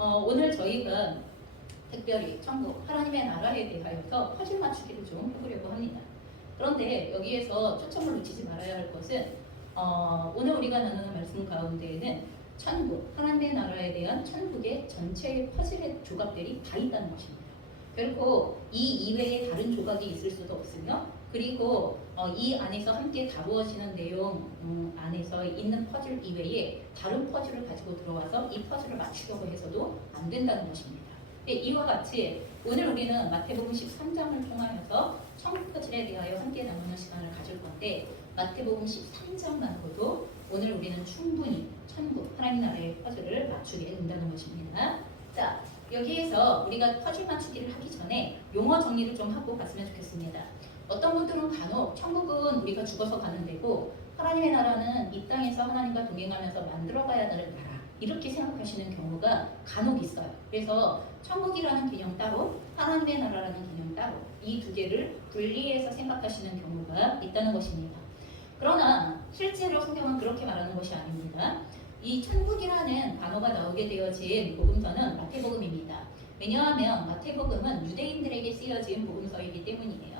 오늘 저희가 특별히 천국 하나님의 나라에 대하여서 퍼즐 맞추기를 좀 해보려고 합니다. 그런데 여기에서 초점을 놓치지 말아야 할 것은 오늘 우리가 나누는 말씀 가운데에는 천국, 하나님의 나라에 대한 천국의 전체의 퍼즐의 조각들이 다 있다는 것입니다. 결코 이 이외에 다른 조각이 있을 수도 없으며 그리고 이 안에서 함께 다루어지는 내용 안에서 있는 퍼즐 이외에 다른 퍼즐을 가지고 들어와서 이 퍼즐을 맞추려고 해서도 안 된다는 것입니다. 이와 같이 오늘 우리는 마태복음 13장을 통하여서 천국 퍼즐에 대하여 함께 나누는 시간을 가질 건데 마태복음 13장만으로도 오늘 우리는 충분히 천국, 하나님 나라의 퍼즐을 맞추게 된다는 것입니다. 자, 여기에서 우리가 퍼즐 맞추기를 하기 전에 용어 정리를 좀 하고 갔으면 좋겠습니다. 어떤 분들은 간혹 천국은 우리가 죽어서 가는 데고 하나님의 나라는 이 땅에서 하나님과 동행하면서 만들어가야 되는 나라 이렇게 생각하시는 경우가 간혹 있어요. 그래서 천국이라는 개념 따로 하나님의 나라라는 개념 따로 이 두 개를 분리해서 생각하시는 경우가 있다는 것입니다. 그러나 실제로 성경은 그렇게 말하는 것이 아닙니다. 이 천국이라는 단어가 나오게 되어진 복음서는 마태복음입니다. 왜냐하면 마태복음은 유대인들에게 쓰여진 복음서이기 때문이에요.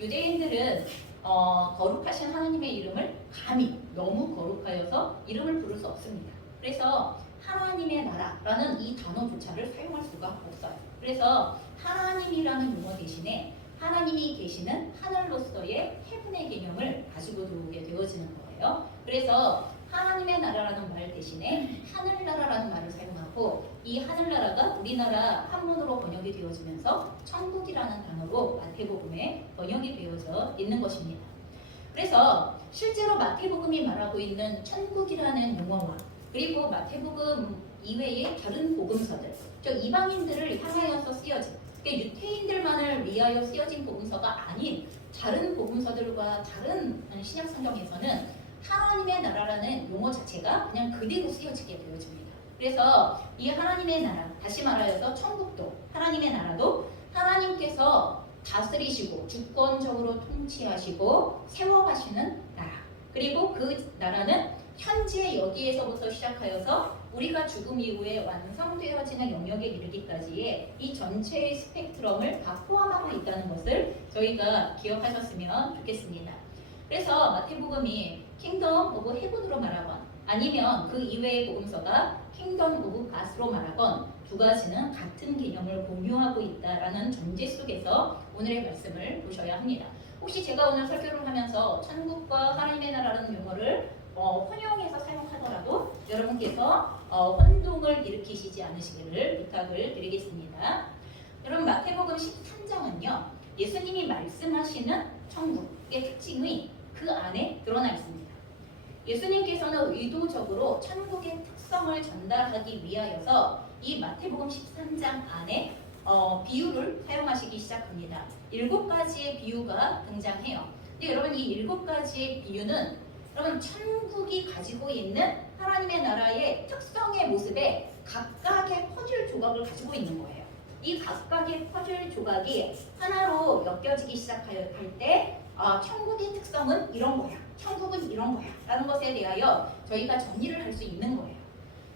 유대인들은 거룩하신 하나님의 이름을 감히 너무 거룩하여서 이름을 부를 수 없습니다. 그래서 하나님의 나라라는 이 단어조차를 사용할 수가 없어요. 그래서 하나님이라는 용어 대신에 하나님이 계시는 하늘로서의 헤븐의 개념을 가지고 들어오게 되어지는 거예요. 그래서 하나님의 나라라는 말 대신에 하늘나라라는 말을 사용하고 이 하늘나라가 우리나라 한문으로 번역이 되어지면서 천국이라는 단어로 마태복음에 번역이 되어져 있는 것입니다. 그래서 실제로 마태복음이 말하고 있는 천국이라는 용어와 그리고 마태복음 이외의 다른 복음서들, 즉 이방인들을 향하여서 쓰여진 유태인들만을 위하여 쓰여진 복음서가 아닌 다른 복음서들과 다른 신약 성경에서는 하나님의 나라라는 용어 자체가 그냥 그대로 쓰여지게 되어집니다. 그래서 이 하나님의 나라, 다시 말하여서 천국도 하나님의 나라도 하나님께서 다스리시고 주권적으로 통치하시고 세워가시는 나라. 그리고 그 나라는 현재 여기에서부터 시작하여서 우리가 죽음 이후에 완성되어지는 영역에 이르기까지의 이 전체의 스펙트럼을 다 포함하고 있다는 것을 저희가 기억하셨으면 좋겠습니다. 그래서 마태복음이 킹덤 오브 헤븐으로 말하건 아니면 그 이외의 복음서가 킹덤 오브 갓으로 말하건 두 가지는 같은 개념을 공유하고 있다라는 전제 속에서 오늘의 말씀을 보셔야 합니다. 혹시 제가 오늘 설교를 하면서 천국과 하나님의 나라라는 용어를 혼용해서 사용하더라도 여러분께서 혼동을 일으키시지 않으시기를 부탁을 드리겠습니다. 여러분 마태복음 13장은요. 예수님이 말씀하시는 천국의 특징이 그 안에 드러나 있습니다. 예수님께서는 의도적으로 천국의 특성을 전달하기 위하여서 이 마태복음 13장 안에 비유를 사용하시기 시작합니다. 7가지의 비유가 등장해요. 근데 여러분 이 7가지의 비유는 여러분 천국이 가지고 있는 하나님의 나라의 특성의 모습에 각각의 퍼즐 조각을 가지고 있는 거예요. 이 각각의 퍼즐 조각이 하나로 엮여지기 시작할 때 천국의 특성은 이런 거야. 천국은 이런 거야. 라는 것에 대하여 저희가 정리를 할 수 있는 거예요.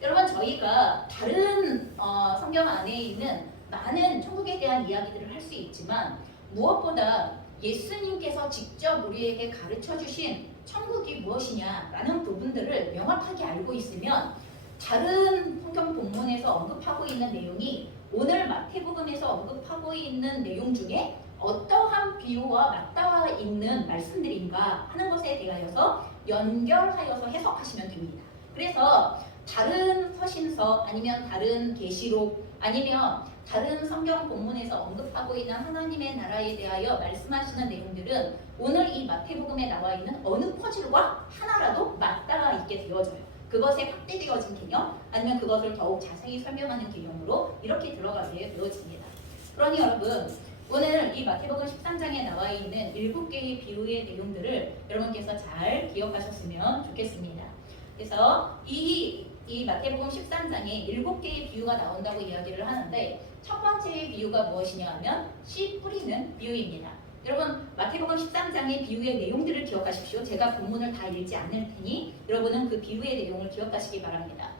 여러분 저희가 다른 성경 안에 있는 많은 천국에 대한 이야기들을 할 수 있지만 무엇보다 예수님께서 직접 우리에게 가르쳐 주신 천국이 무엇이냐라는 부분들을 명확하게 알고 있으면 다른 성경 본문에서 언급하고 있는 내용이 오늘 마태복음에서 언급하고 있는 내용 중에 어떠한 비유와 맞닿아 있는 말씀들인가 하는 것에 대하여서 연결하여서 해석하시면 됩니다. 그래서 다른 서신서 아니면 다른 계시록 아니면 다른 성경 본문에서 언급하고 있는 하나님의 나라에 대하여 말씀하시는 내용들은 오늘 이 마태복음에 나와 있는 어느 퍼즐과 하나라도 맞닿아 있게 되어져요. 그것에 확대되어진 개념 아니면 그것을 더욱 자세히 설명하는 개념으로 이렇게 들어가게 되어집니다. 그러니 여러분 오늘 이 마태복음 13장에 나와 있는 7개의 비유의 내용들을 여러분께서 잘 기억하셨으면 좋겠습니다. 그래서 이 마태복음 13장에 7개의 비유가 나온다고 이야기를 하는데 첫 번째의 비유가 무엇이냐 하면 씨 뿌리는 비유입니다. 여러분 마태복음 13장의 비유의 내용들을 기억하십시오. 제가 본문을 다 읽지 않을 테니 여러분은 그 비유의 내용을 기억하시기 바랍니다.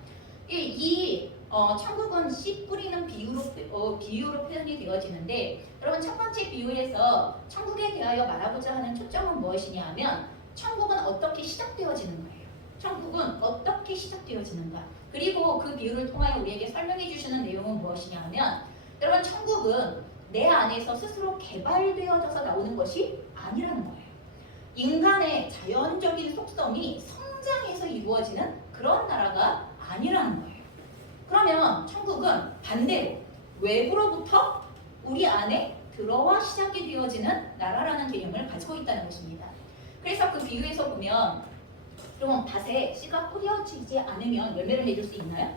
이 천국은 씨 뿌리는 비유로 표현이 되어지는데, 여러분 첫 번째 비유에서 천국에 대하여 말하고자 하는 초점은 무엇이냐 하면 천국은 어떻게 시작되어지는 거예요. 천국은 어떻게 시작되어지는가. 그리고 그 비유를 통하여 우리에게 설명해 주시는 내용은 무엇이냐 하면, 여러분 천국은 내 안에서 스스로 개발되어져서 나오는 것이 아니라는 거예요. 인간의 자연적인 속성이 성장해서 이루어지는 그런 나라가 아니라는 거예요. 그러면 천국은 반대로 외부로부터 우리 안에 들어와 시작이 되어지는 나라라는 개념을 가지고 있다는 것입니다. 그래서 그 비유에서 보면, 그럼 밭에 씨가 뿌려지지 않으면 열매를 맺을 수 있나요?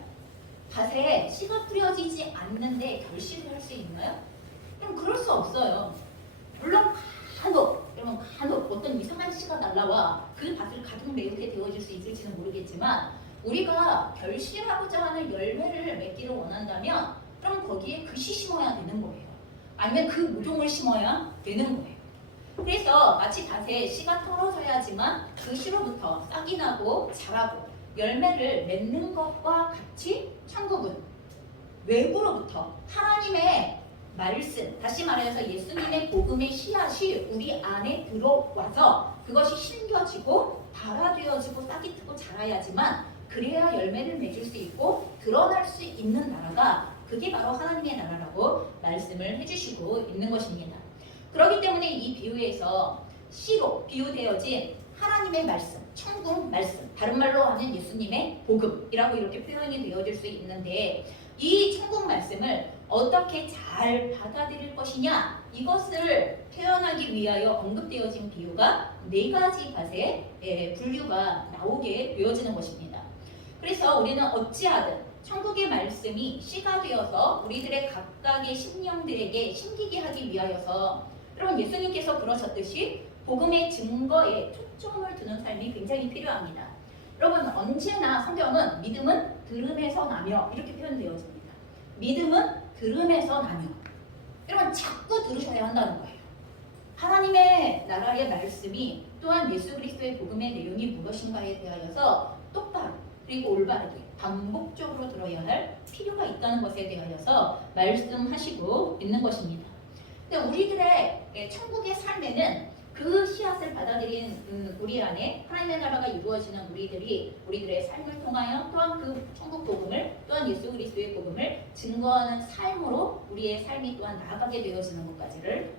밭에 씨가 뿌려지지 않는데 결실을 할 수 있나요? 그럼 그럴 수 없어요. 물론 간혹 어떤 이상한 씨가 날라와 그 밭을 가득 메우게 되어질 수 있을지는 모르겠지만, 우리가 결실하고자 하는 열매를 맺기를 원한다면 그럼 거기에 그 씨 심어야 되는 거예요. 아니면 그 모종을 심어야 되는 거예요. 그래서 마치 밭에 씨가 떨어져야지만 그 씨로부터 싹이 나고 자라고 열매를 맺는 것과 같이 천국은 외부로부터 하나님의 말씀, 다시 말해서 예수님의 복음의 씨앗이 우리 안에 들어와서 그것이 심겨지고 발화되어지고 싹이 트고 자라야지만, 그래야 열매를 맺을 수 있고 드러날 수 있는 나라가, 그게 바로 하나님의 나라라고 말씀을 해주시고 있는 것입니다. 그렇기 때문에 이 비유에서 씨로 비유되어진 하나님의 말씀, 천국 말씀, 다른 말로 하면 예수님의 복음이라고 이렇게 표현이 되어질 수 있는데, 이 천국 말씀을 어떻게 잘 받아들일 것이냐, 이것을 표현하기 위하여 언급되어진 비유가 4가지 밭의 분류가 나오게 되어지는 것입니다. 그래서 우리는 어찌하든 천국의 말씀이 씨가 되어서 우리들의 각각의 심령들에게 심기게 하기 위하여서, 여러분 예수님께서 그러셨듯이 복음의 증거에 초점을 두는 삶이 굉장히 필요합니다. 여러분 언제나 성경은 믿음은 들음에서 나며 이렇게 표현되어집니다. 믿음은 들음에서 나며. 여러분 자꾸 들으셔야 한다는 거예요. 하나님의 나라의 말씀이, 또한 예수 그리스도의 복음의 내용이 무엇인가에 대하여서 똑바로 그리고 올바르게 반복적으로 들어야 할 필요가 있다는 것에 대하여서 말씀하시고 있는 것입니다. 근데 우리들의 천국의 삶에는 그 씨앗을 받아들인 우리 안에 하나님의 나라가 이루어지는 우리들의 삶을 통하여 또한 그 천국 복음을, 또한 예수 그리스도의 복음을 증거하는 삶으로 우리의 삶이 또한 나아가게 되어지는 것까지를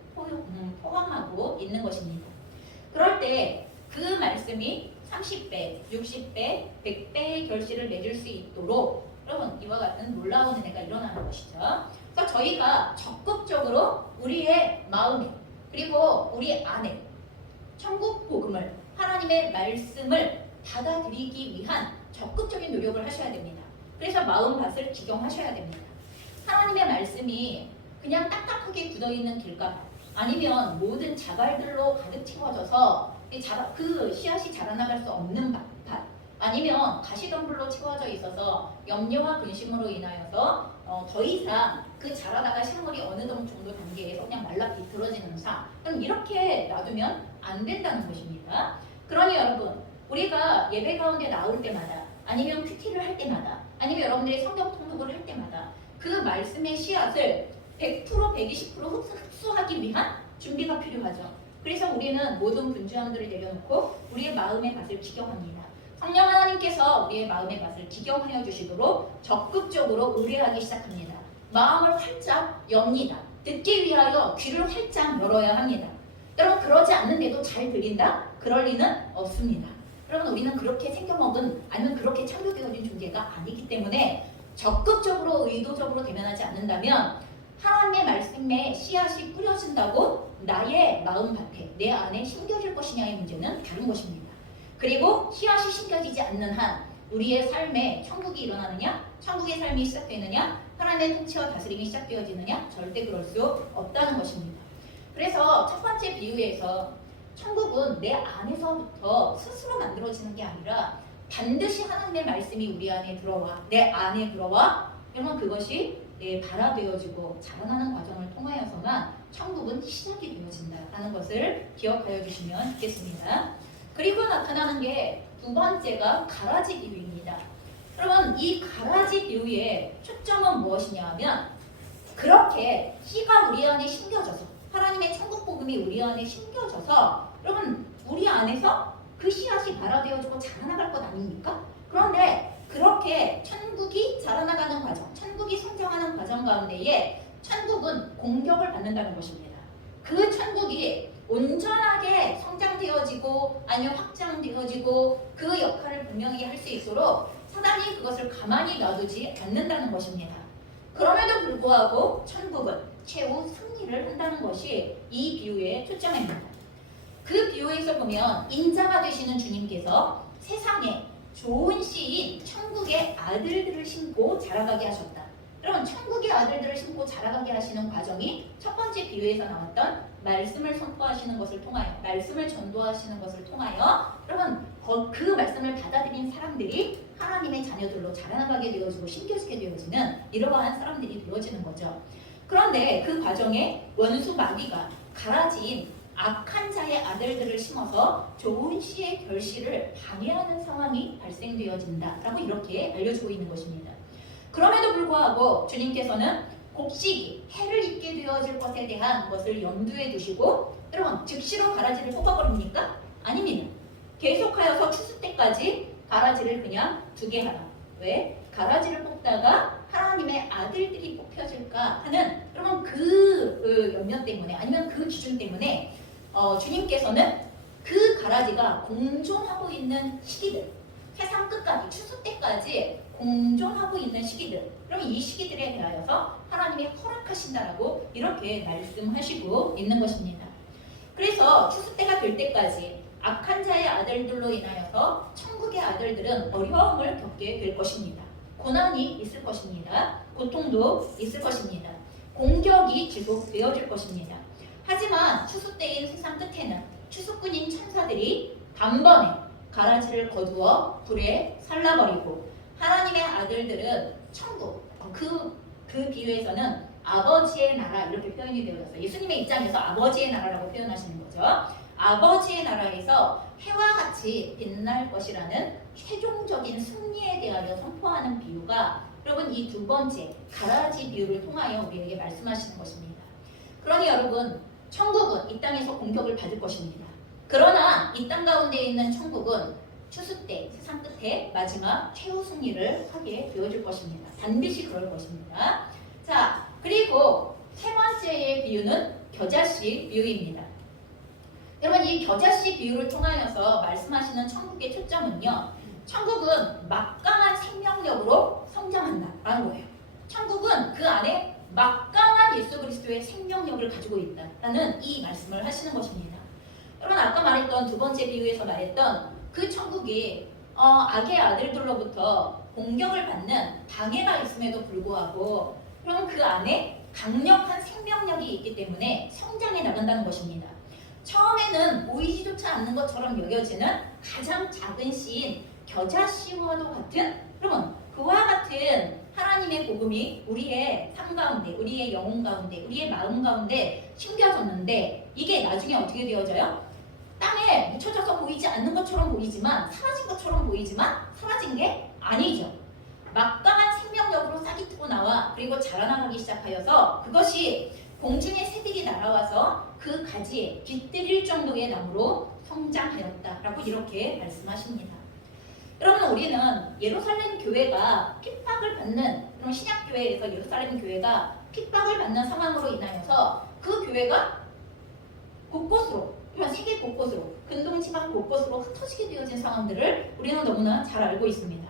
포함하고 있는 것입니다. 그럴 때 그 말씀이 30배, 60배, 100배의 결실을 맺을 수 있도록 여러분 이와 같은 놀라운 은혜가 일어나는 것이죠. 그래서 저희가 적극적으로 우리의 마음에 그리고 우리 안에 천국 복음을, 하나님의 말씀을 받아들이기 위한 적극적인 노력을 하셔야 됩니다. 그래서 마음밭을 기경하셔야 됩니다. 하나님의 말씀이 그냥 딱딱하게 굳어있는 길가밭, 아니면 모든 자갈들로 가득 채워져서 그 씨앗이 자라나갈 수 없는 밭, 아니면 가시덤불로 채워져 있어서 염려와 근심으로 인하여서 더 이상 그 자라다가 식물이 어느 정도 단계에서 그냥 말라 비틀어지는 사, 그럼 이렇게 놔두면 안 된다는 것입니다. 그러니 여러분, 우리가 예배 가운데 나올 때마다, 아니면 큐티를 할 때마다, 아니면 여러분들이 성경 통독을 할 때마다 그 말씀의 씨앗을 100%, 120% 흡수하기 위한 준비가 필요하죠. 그래서 우리는 모든 분주함들을 내려놓고 우리의 마음의 밭을 기경합니다. 성령 하나님께서 우리의 마음의 밭을 기경하여 주시도록 적극적으로 의뢰하기 시작합니다. 마음을 활짝 엽니다. 듣기 위하여 귀를 활짝 열어야 합니다. 여러분 그러지 않는데도 잘 들린다? 그럴 리는 없습니다. 여러분 우리는 그렇게 생겨먹은, 아니면 그렇게 창조되어진 존재가 아니기 때문에 적극적으로 의도적으로 대면하지 않는다면 하나님의 말씀에 씨앗이 뿌려진다고 나의 마음밭에, 내 안에 심겨질 것이냐의 문제는 다른 것입니다. 그리고 씨앗이 심겨지지 않는 한 우리의 삶에 천국이 일어나느냐, 천국의 삶이 시작되느냐, 하나님의 통치와 다스림이 시작되어지느냐, 절대 그럴 수 없다는 것입니다. 그래서 첫 번째 비유에서 천국은 내 안에서부터 스스로 만들어지는 게 아니라 반드시 하나님의 말씀이 우리 안에 들어와, 내 안에 들어와, 그러면 그것이 발화되어지고 자라나는 과정을 통하여서만 천국은 시작이 되어진다는 것을 기억하여 주시면 좋겠습니다. 그리고 나타나는 게 두 번째가 가라지 비유입니다. 여러분 이 가라지 비유의 초점은 무엇이냐 하면 그렇게 씨가 우리 안에 심겨져서 하나님의 천국 복음이 우리 안에 심겨져서 여러분 우리 안에서 그 씨앗이 발화되어지고 자라나갈 것 아닙니까? 그런데 그렇게 천국이 자라나가는 과정, 천국이 성장하는 과정 가운데에 천국은 공격을 받는다는 것입니다. 그 천국이 온전하게 성장되어지고 아니면 확장되어지고 그 역할을 분명히 할 수 있도록 사단이 그것을 가만히 놔두지 않는다는 것입니다. 그럼에도 불구하고 천국은 최후 승리를 한다는 것이 이 비유의 초점입니다. 그 비유에서 보면 인자가 되시는 주님께서 세상에 좋은 씨인 천국의 아들들을 심고 자라가게 하셨다. 여러분 천국의 아들들을 심고 자라가게 하시는 과정이 첫 번째 비유에서 나왔던 말씀을 선포하시는 것을 통하여 말씀을 전도하시는 것을 통하여 여러분 그 말씀을 받아들인 사람들이 하나님의 자녀들로 자라나가게 되어지고 심겨지게 되어지는 이러한 사람들이 되어지는 거죠. 그런데 그 과정에 원수 마귀가 가라지인 악한 자의 아들들을 심어서 좋은 씨의 결실을 방해하는 상황이 발생되어진다라고 이렇게 알려주고 있는 것입니다. 그럼에도 불구하고 주님께서는 곡식이 해를 입게 되어질 것에 대한 것을 염두에 두시고 여러분 즉시로 가라지를 뽑아버립니까? 아닙니다. 계속하여서 추수 때까지 가라지를 그냥 두게 하라. 왜? 가라지를 뽑다가 하나님의 아들들이 뽑혀질까 하는 여러분 그 염려 때문에 아니면 그 기준 때문에 주님께서는 그 가라지가 공존하고 있는 시기들 세상 끝까지 추수 때까지 공존하고 있는 시기들 그럼 이 시기들에 대하여서 하나님이 허락하신다라고 이렇게 말씀하시고 있는 것입니다. 그래서 추수 때가 될 때까지 악한 자의 아들들로 인하여서 천국의 아들들은 어려움을 겪게 될 것입니다. 고난이 있을 것입니다. 고통도 있을 것입니다. 공격이 지속되어질 것입니다. 하지만 추수 때인 세상 끝에는 추수꾼인 천사들이 단번에 가라지를 거두어 불에 살라버리고 하나님의 아들들은 천국 그 비유에서는 아버지의 나라 이렇게 표현이 되어졌어요. 예수님의 입장에서 아버지의 나라라고 표현하시는 거죠. 아버지의 나라에서 해와 같이 빛날 것이라는 최종적인 승리에 대하여 선포하는 비유가 여러분 이 두 번째 가라지 비유를 통하여 우리에게 말씀하시는 것입니다. 그러니 여러분 천국은 이 땅에서 공격을 받을 것입니다. 그러나 이 땅 가운데 있는 천국은 추수 때 세상 끝에 마지막 최후 승리를 하게 되어질 것입니다. 반드시 그럴 것입니다. 자 그리고 세 번째의 비유는 겨자씨 비유입니다. 여러분 이 겨자씨 비유를 통하여서 말씀하시는 천국의 초점은요. 천국은 막강한 생명력으로 성장한다라는 거예요. 천국은 그 안에 막강한 예수 그리스도의 생명력을 가지고 있다라는 이 말씀을 하시는 것입니다. 여러분 아까 말했던 두 번째 비유에서 말했던 그 천국이 악의 아들들로부터 공격을 받는 방해가 있음에도 불구하고 그럼 그 안에 강력한 생명력이 있기 때문에 성장해 나간다는 것입니다. 처음에는 보이지조차 않는 것처럼 여겨지는 가장 작은 씨인 겨자씨와도 같은 여러분 그와 같은 하나님의 복음이 우리의 삶 가운데 우리의 영혼 가운데 우리의 마음 가운데 심겨졌는데 이게 나중에 어떻게 되어져요? 땅에 묻혀져서 보이지 않는 것처럼 보이지만 사라진 것처럼 보이지만 사라진 게 아니죠. 막강한 생명력으로 싹이 트고 나와 그리고 자라나가기 시작하여서 그것이 공중의 새들이 날아와서 그 가지에 깃들일 정도의 나무로 성장하였다라고 이렇게 말씀하십니다. 여러분 우리는 예루살렘 교회가 핍박을 받는 그런 신약교회에서 예루살렘 교회가 핍박을 받는 상황으로 인하여서 그 교회가 곳곳으로 세계 곳곳으로 근동지방 곳곳으로 흩어지게 되어진 상황들을 우리는 너무나 잘 알고 있습니다.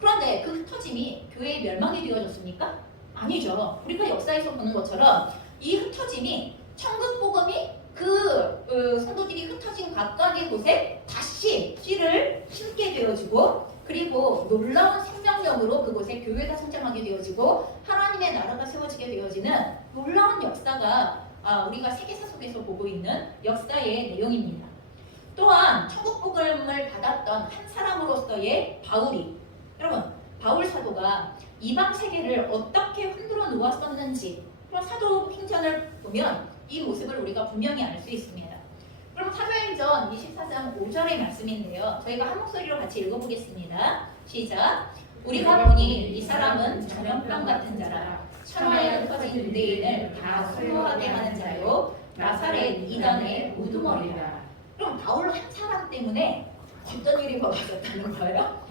그런데 그 흩어짐이 교회의 멸망이 되어졌습니까? 아니죠. 우리가 역사에서 보는 것처럼 이 흩어짐이 천국 복음이 성도들이 흩어진 각각의 곳에 다시 씨를 심게 되어지고 그리고 놀라운 생명력으로 그곳에 교회가 성장하게 되어지고 하나님의 나라가 세워지게 되어지는 놀라운 역사가 우리가 세계사 속에서 보고 있는 역사의 내용입니다. 또한 천국 복음을 받았던 한 사람으로서의 바울이 여러분 바울 사도가 이방 세계를 어떻게 흔들어 놓았었는지 그런 사도행전을 보면 이 모습을 우리가 분명히 알 수 있습니다. 그럼 사도행전 24장 5절의 말씀인데요. 저희가 한 목소리로 같이 읽어보겠습니다. 시작! 우리가 보니 이 사람은 전염병 같은 자라. 천하에 터진 유대인을 다 소유하게 하는 자요. 나사렛 이단의 우두머리라. 그럼 바울 한 사람 때문에 어떤 일이 벌어졌다는 거예요?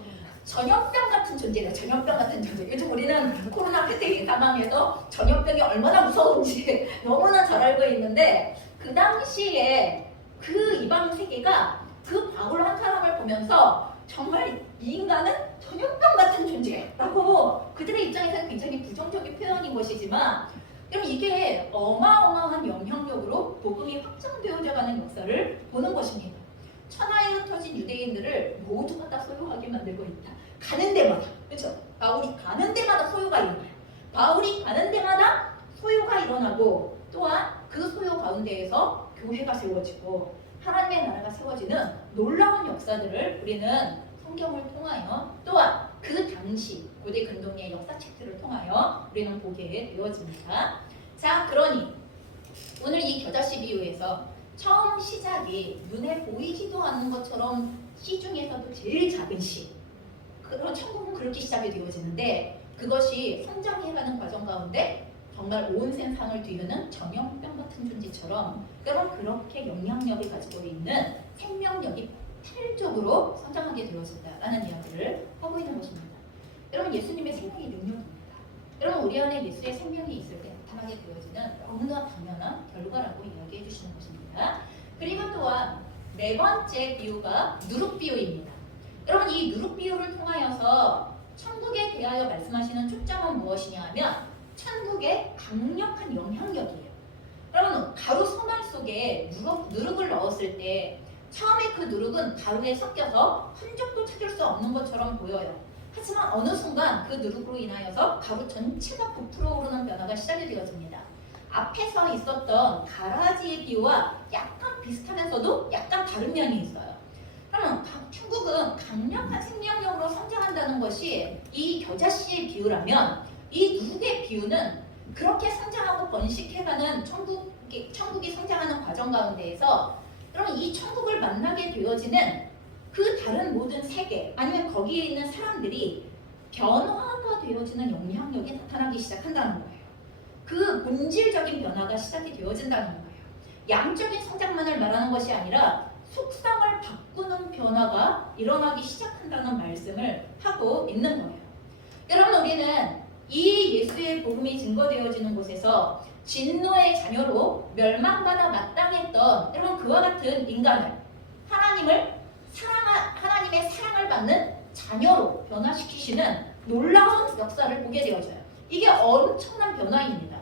전염병 같은 존재다. 전염병 같은 존재. 요즘 우리는 코로나 팬데믹 상황에서 전염병이 얼마나 무서운지 너무나 잘 알고 있는데, 그 당시에 그 이방 세계가 그 바울 한 사람을 보면서 정말 이 인간은 전염병 같은 존재라고 그들의 입장에서는 굉장히 부정적인 표현인 것이지만, 그럼 이게 어마어마한 영향력으로 복음이 확장되어져 가는 역사를 보는 것입니다. 천하에 흩어진 유대인들을 모두가 다 소유하게 만들고 있다. 가는 데마다, 그렇죠? 바울이 가는 데마다 소유가 일어나요. 바울이 가는 데마다 소유가 일어나고, 또한 그 소유 가운데에서 교회가 세워지고 하나님의 나라가 세워지는 놀라운 역사들을 우리는 성경을 통하여, 또한 그 당시 고대 근동의 역사책들을 통하여 우리는 보게 되어집니다. 자, 그러니 오늘 이 겨자씨 비유에서 처음 시작이 눈에 보이지도 않는 것처럼 씨 중에서도 제일 작은 씨, 그런 천국은 그렇게 시작이 되어지는데, 그것이 성장해가는 과정 가운데 정말 온 세상을 뒤흔는 전염병 같은 존재처럼 여러분 그렇게 영향력을 가지고 있는 생명력이 폭발적으로 성장하게 되어진다라는 이야기를 하고 있는 것입니다. 여러분, 예수님의 생명이 능력입니다. 여러분, 우리 안에 예수의 생명이 있을 때 나타나게 되어지는 너무나 당연한 결과라고 이야기해 주시는 것입니다. 그리고 또한 네 번째 비유가 누룩 비유입니다. 여러분, 이 누룩 비유를 통하여서 천국에 대하여 말씀하시는 초점은 무엇이냐 하면 천국의 강력한 영향력이에요. 여러분, 가루 소말 속에 누룩을 넣었을 때 처음에 그 누룩은 가루에 섞여서 흔적도 찾을 수 없는 것처럼 보여요. 하지만 어느 순간 그 누룩으로 인하여서 가루 전체가 부풀어 오르는 변화가 시작이 되어집니다. 앞에서 있었던 가라지의 비유와 약간 비슷하면서도 약간 다른 면이 있어요. 그러면 천국은 강력한 생명력으로 성장한다는 것이 이 겨자씨의 비유라면, 이 누룩의 비유는 그렇게 성장하고 번식해가는 천국이 성장하는 과정 가운데에서, 그러면 이 천국을 만나게 되어지는 그 다른 모든 세계 아니면 거기에 있는 사람들이 변화가 되어지는 영향력이 나타나기 시작한다는 거예요. 그 본질적인 변화가 시작이 되어진다는 거예요. 양적인 성장만을 말하는 것이 아니라 속성을 바꾸는 변화가 일어나기 시작한다는 말씀을 하고 있는 거예요. 여러분, 우리는 이 예수의 복음이 증거되어지는 곳에서 진노의 자녀로 멸망받아 마땅했던 여러분 그와 같은 인간을 하나님의 사랑을 받는 자녀로 변화시키시는 놀라운 역사를 보게 되어져요. 이게 엄청난 변화입니다.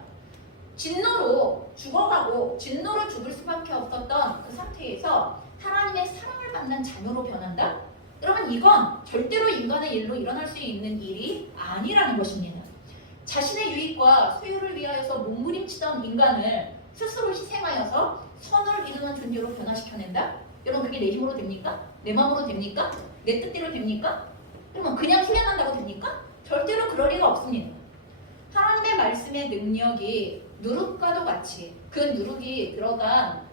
진노로 죽어가고 진노로 죽을 수밖에 없었던 그 상태에서 하나님의 사랑을 받는 자녀로 변한다? 여러분, 이건 절대로 인간의 일로 일어날 수 있는 일이 아니라는 것입니다. 자신의 유익과 소유를 위하여서 몸부림치던 인간을 스스로 희생하여서 선을 이루는 존재로 변화시켜낸다? 여러분, 그게 내 힘으로 됩니까? 내 마음으로 됩니까? 내 뜻대로 됩니까? 그러면 그냥 수련한다고 됩니까? 절대로 그럴 리가 없습니다. 하나님의 말씀의 능력이 누룩과도 같이 그 누룩이 들어간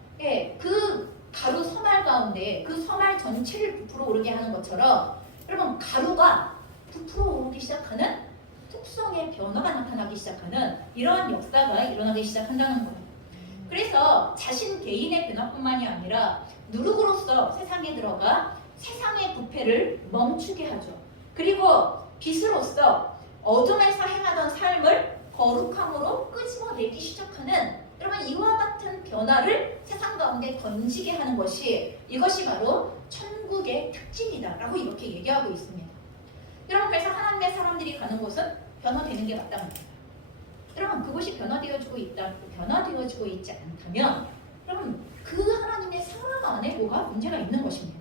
그 가루 서말 가운데 그 서말 전체를 부풀어 오르게 하는 것처럼, 여러분, 가루가 부풀어 오르기 시작하는 특성의 변화가 나타나기 시작하는 이러한 역사가 일어나기 시작한다는 거예요. 그래서 자신 개인의 변화뿐만이 아니라 누룩으로서 세상에 들어가 세상의 부패를 멈추게 하죠. 그리고 빛으로서 어둠에서 행하던 삶을 거룩함으로 끄집어내기 시작하는, 여러분, 이와 같은 변화를 세상 가운데 던지게 하는 것이, 이것이 바로 천국의 특징이다라고 이렇게 얘기하고 있습니다. 여러분, 그래서 하나님의 사람들이 가는 곳은 변화되는 게 마땅합니다. 여러분, 그곳이 변화되어지고 있지 않다면, 여러분, 그 하나님의 사랑 안에 뭐가 문제가 있는 것입니다.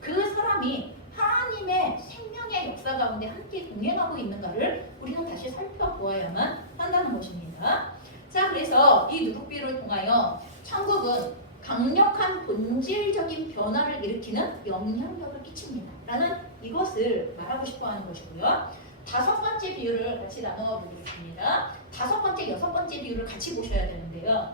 그 사람이 하나님의 생명의 역사 가운데 함께 동행하고 있는가를 우리는 다시 살펴보아야만 한다는 것입니다. 자, 그래서 이 누룩비유를 통하여 천국은 강력한 본질적인 변화를 일으키는 영향력을 끼칩니다 라는 이것을 말하고 싶어 하는 것이고요. 다섯 번째 비유를 같이 나누어 보겠습니다. 다섯 번째, 여섯 번째 비유를 같이 보셔야 되는데요.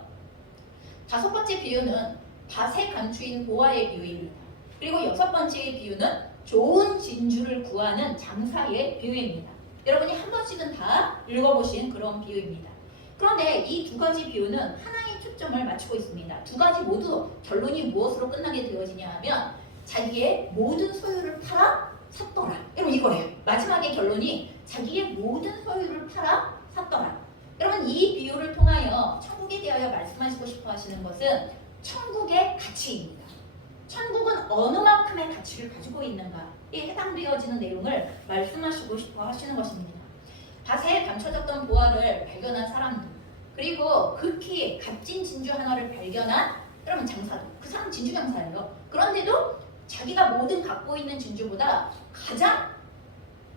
다섯 번째 비유는 밭에 감추인 보아의 비유입니다. 그리고 여섯 번째의 비유는 좋은 진주를 구하는 장사의 비유입니다. 여러분이 한 번씩은 다 읽어보신 그런 비유입니다. 그런데 이 두 가지 비유는 하나의 초점을 맞추고 있습니다. 두 가지 모두 결론이 무엇으로 끝나게 되어지냐 하면 자기의 모든 소유를 팔아 샀더라. 여러분 이거예요. 마지막의 결론이 자기의 모든 소유를 팔아 샀더라. 여러분 이 비유를 통하여 천국에 대하여 말씀하시고 싶어 하시는 것은 천국의 가치입니다. 천국은 어느 만큼의 가치를 가지고 있는가에 해당되어지는 내용을 말씀하시고 싶어 하시는 것입니다. 밭에 감춰졌던 보화를 발견한 사람들, 그리고 극히 값진 진주 하나를 발견한 여러분 장사도, 그 사람 진주 장사예요. 그런데도 자기가 모든 갖고 있는 진주보다 가장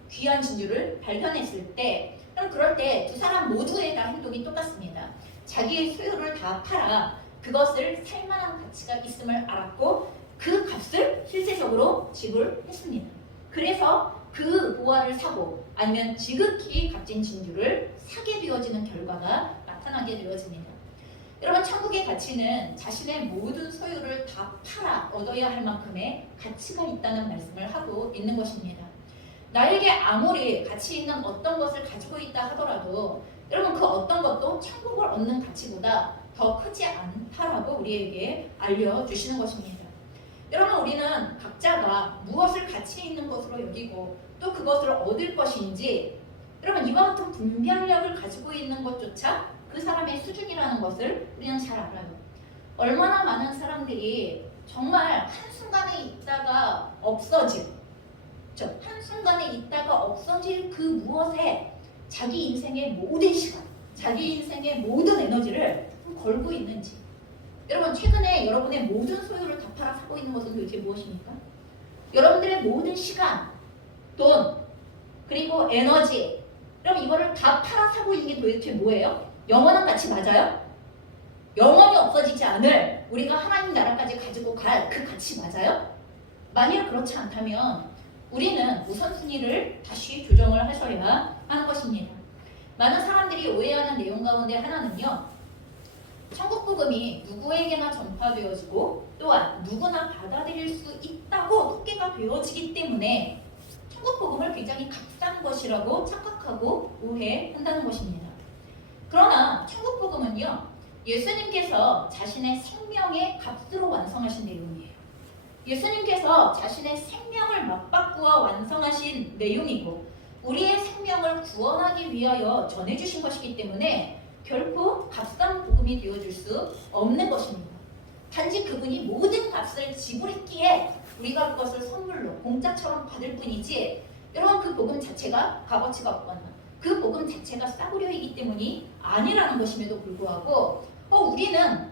귀한 진주를 발견했을 때, 그럼 그럴 때 두 사람 모두의 다 행동이 똑같습니다. 자기의 소유를 다 팔아 그것을 살만한 가치가 있음을 알았고 그 값을 실제적으로 지불했습니다. 그래서 그 보화를 사고 아니면 지극히 값진 진주를 사게 되어지는 결과가 나타나게 되어집니다. 여러분 천국의 가치는 자신의 모든 소유를 다 팔아 얻어야 할 만큼의 가치가 있다는 말씀을 하고 있는 것입니다. 나에게 아무리 가치 있는 어떤 것을 가지고 있다 하더라도 여러분 그 어떤 것도 천국을 얻는 가치보다 더 크지 않다라고 우리에게 알려주시는 것입니다. 여러분 우리는 각자가 무엇을 가치 있는 것으로 여기고 또 그것을 얻을 것인지 여러분 이와 같은 분별력을 가지고 있는 것조차 그 사람의 수준이라는 것을 우리는 잘 알아요. 얼마나 많은 사람들이 정말 한순간에 있다가 없어질 한순간에 있다가 없어질 그 무엇에 자기 인생의 모든 시간, 자기 인생의 모든 에너지를 걸고 있는지. 여러분 최근에 여러분의 모든 소유를 다 팔아 사고 있는 것은 도대체 무엇입니까? 여러분들의 모든 시간, 돈, 그리고 에너지, 그럼 이거를 다 팔아 사고 있는 게 도대체 뭐예요? 영원한 가치 맞아요? 영원히 없어지지 않을 우리가 하나님 나라까지 가지고 갈 그 가치 맞아요? 만일 그렇지 않다면 우리는 우선순위를 다시 조정을 하셔야 하는 것입니다. 많은 사람들이 오해하는 내용 가운데 하나는요, 천국 복음이 누구에게나 전파되어지고 또한 누구나 받아들일 수 있다고 통계가 되어지기 때문에 천국 복음을 굉장히 값싼 것이라고 착각하고 오해한다는 것입니다. 그러나 천국 복음은요, 예수님께서 자신의 생명의 값으로 완성하신 내용이에요. 예수님께서 자신의 생명을 맞바꾸어 완성하신 내용이고 우리의 생명을 구원하기 위하여 전해주신 것이기 때문에 결코 값싼 복음이 되어줄 수 없는 것입니다. 단지 그분이 모든 값을 지불했기에 우리가 그것을 선물로 공짜처럼 받을 뿐이지 여러분 그 복음 자체가 값어치가 없거나 그 복음 자체가 싸구려이기 때문이 아니라는 것임에도 불구하고 우리는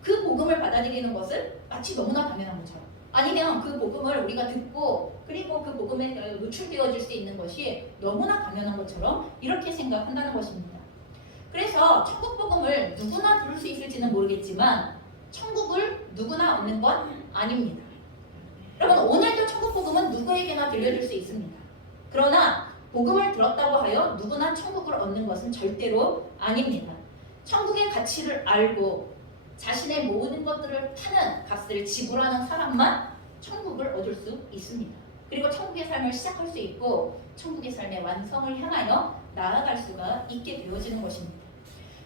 그 복음을 받아들이는 것을 마치 너무나 당연한 것처럼 아니면 그 복음을 우리가 듣고 그리고 그 복음에 노출되어질 수 있는 것이 너무나 당연한 것처럼 이렇게 생각한다는 것입니다. 그래서 천국 복음을 누구나 들을 수 있을지는 모르겠지만 천국을 누구나 얻는 건 아닙니다. 여러분 오늘도 천국 복음은 누구에게나 들려줄 수 있습니다. 그러나 복음을 들었다고 하여 누구나 천국을 얻는 것은 절대로 아닙니다. 천국의 가치를 알고 자신의 모든 것들을 파는 값을 지불하는 사람만 천국을 얻을 수 있습니다. 그리고 천국의 삶을 시작할 수 있고 천국의 삶의 완성을 향하여 나아갈 수가 있게 되어지는 것입니다.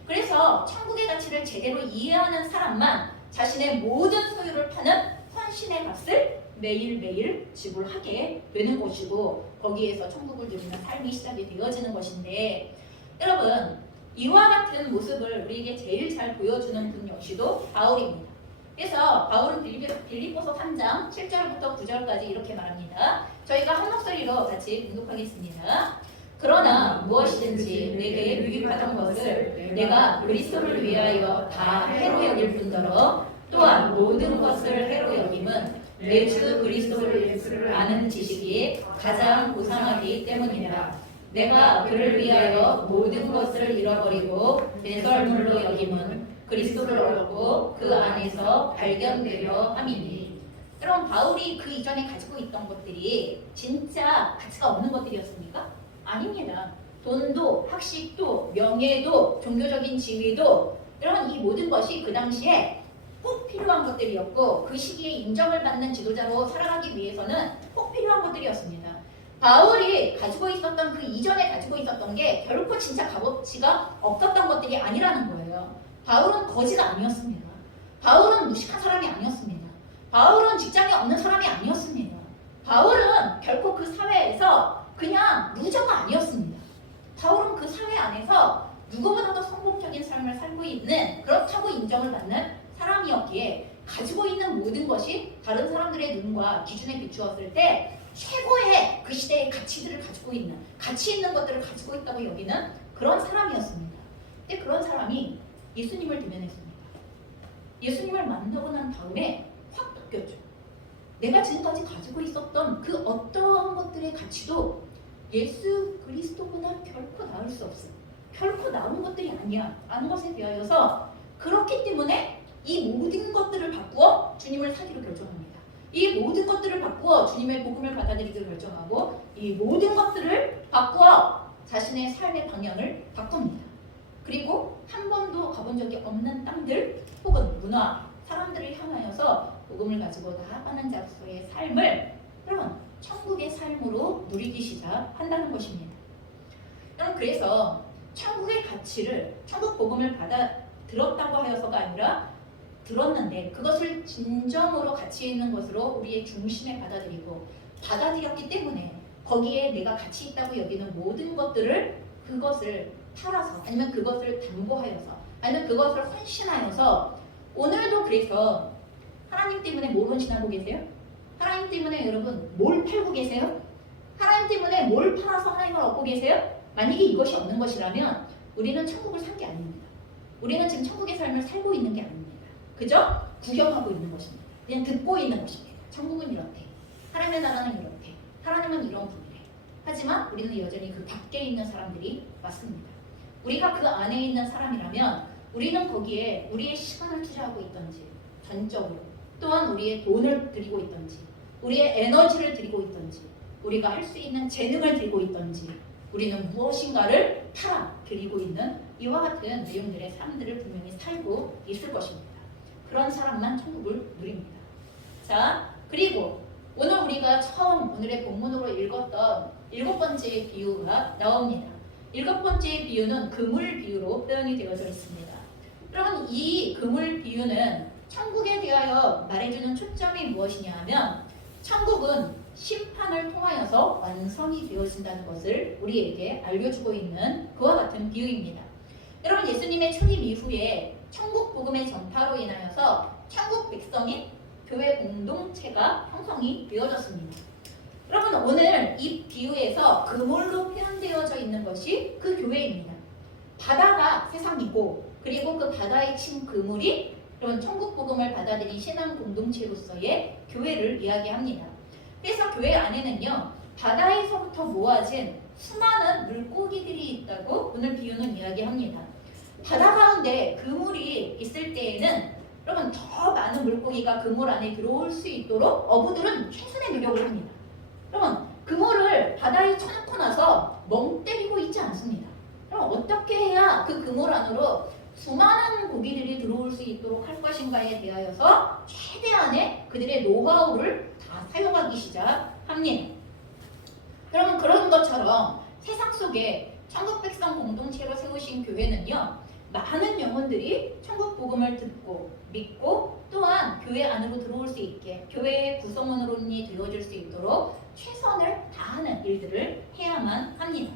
그래서 천국의 가치를 제대로 이해하는 사람만 자신의 모든 소유를 파는 헌신의 값을 매일매일 지불하게 되는 것이고 거기에서 천국을 누리는 삶이 시작이 되어지는 것인데 여러분 이와 같은 모습을 우리에게 제일 잘 보여주는 분 역시도 바울입니다. 그래서 바울은 빌립보서 3장 7절부터 9절까지 이렇게 말합니다. 저희가 한 목소리로 같이 공독하겠습니다. 그러나 무엇이든지 내게 유익하던 것을 내가 그리스도를 위하여 다 해로 여길 뿐더러 또한 모든 것을 해로 여김은 내 주 그리스도를 아는 지식이 가장 고상하기 때문이다. 내가 그를 위하여 모든 것을 잃어버리고 배설물로 여김은 그리스도를 얻고 그 안에서 발견되려 함이니. 여러분 바울이 그 이전에 가지고 있던 것들이 진짜 가치가 없는 것들이었습니까? 아닙니다. 돈도 학식도 명예도 종교적인 지위도 여러분 이 모든 것이 그 당시에 꼭 필요한 것들이었고 그 시기에 인정을 받는 지도자로 살아가기 위해서는 꼭 필요한 것들이었습니다. 바울이 가지고 있었던 그 이전에 가지고 있었던 게 결코 진짜 값어치가 없었던 것들이 아니라는 거예요. 바울은 거지가 아니었습니다. 바울은 무식한 사람이 아니었습니다. 바울은 직장이 없는 사람이 아니었습니다. 바울은 결코 그 사회에서 그냥 루저가 아니었습니다. 바울은 그 사회 안에서 누구보다도 성공적인 삶을 살고 있는, 그렇다고 인정을 받는 사람이었기에 가지고 있는 모든 것이 다른 사람들의 눈과 기준에 비추었을 때 최고의 그 시대의 가치들을 가지고 있는, 가치 있는 것들을 가지고 있다고 여기는 그런 사람이었습니다. 근데 그런 사람이 예수님을 대면했습니다. 예수님을 만나고 난 다음에 확 바뀌었죠. 내가 지금까지 가지고 있었던 그 어떠한 것들의 가치도 예수 그리스도보다 결코 나을 수 없어. 결코 나은 것들이 아니야. 라는 것에 대하여서 그렇기 때문에 이 모든 것들을 바꾸어 주님을 사기로 결정합니다. 이 모든 것들을 바꾸어 주님의 복음을 받아들이기로 결정하고 이 모든 것들을 바꾸어 자신의 삶의 방향을 바꿉니다. 그리고 한 번도 가본 적이 없는 땅들 혹은 문화, 사람들을 향하여서 복음을 가지고 나아가는 자로서의 삶을 여러분 천국의 삶으로 누리기 시작한다는 것입니다. 여러분 그래서 천국의 가치를, 천국 복음을 받아 들었다고 하여서가 아니라 들었는데 그것을 진정으로 가치 있는 것으로 우리의 중심에 받아들이고 받아들였기 때문에 거기에 내가 가치 있다고 여기는 모든 것들을 그것을 팔아서 아니면 그것을 담보하여서 아니면 그것을 헌신하여서 오늘도 그래서 하나님 때문에 뭘 헌신하고 계세요? 하나님 때문에 여러분 뭘 팔고 계세요? 하나님 때문에 뭘 팔아서 하나님을 얻고 계세요? 만약에 이것이 없는 것이라면 우리는 천국을 산 게 아닙니다. 우리는 지금 천국의 삶을 살고 있는 게 아닙니다. 그죠? 구경하고 있는 것입니다. 그냥 듣고 있는 것입니다. 천국은 이렇대. 하나님의 나라는 이렇대. 하나님은 이런 분이래. 하지만 우리는 여전히 그 밖에 있는 사람들이 맞습니다. 우리가 그 안에 있는 사람이라면 우리는 거기에 우리의 시간을 투자하고 있던지 전적으로 또한 우리의 돈을 들이고 있던지 우리의 에너지를 들이고 있던지 우리가 할 수 있는 재능을 들이고 있던지 우리는 무엇인가를 팔아 드리고 있는 이와 같은 내용들의 삶들을 분명히 살고 있을 것입니다. 그런 사람만 천국을 누립니다. 자, 그리고 오늘 우리가 처음 오늘의 본문으로 읽었던 7번째 비유가 나옵니다. 7번째 비유는 그물 비유로 표현이 되어져 있습니다. 여러분 이 그물 비유는 천국에 대하여 말해주는 초점이 무엇이냐 하면 천국은 심판을 통하여서 완성이 되어진다는 것을 우리에게 알려주고 있는 그와 같은 비유입니다. 여러분 예수님의 초림 이후에 천국 복음의 전파로 인하여서 천국 백성인 교회 공동체가 형성이 되어졌습니다. 여러분 오늘 이 비유에서 그물로 표현되어져 있는 것이 그 교회입니다. 바다가 세상이고 그리고 그 바다에 친 그물이 여러분 천국 복음을 받아들인 신앙 공동체로서의 교회를 이야기합니다. 그래서 교회 안에는요 바다에서부터 모아진 수많은 물고기들이 있다고 오늘 비유는 이야기합니다. 바다 가운데 그물이 있을 때에는 여러분 더 많은 물고기가 그물 안에 들어올 수 있도록 어부들은 최선의 노력을 합니다. 여러분 그물을 바다에 쳐놓고 나서 멍 때리고 있지 않습니다. 그럼 어떻게 해야 그 그물 안으로 수많은 고기들이 들어올 수 있도록 할 것인가에 대하여서 최대한의 그들의 노하우를 다 사용하기 시작합니다. 여러분 그런 것처럼 세상 속에 천국 백성 공동체로 세우신 교회는요 많은 영혼들이 천국 복음을 듣고 믿고 또한 교회 안으로 들어올 수 있게 교회의 구성원으로니 되어줄 수 있도록 최선을 다하는 일들을 해야만 합니다.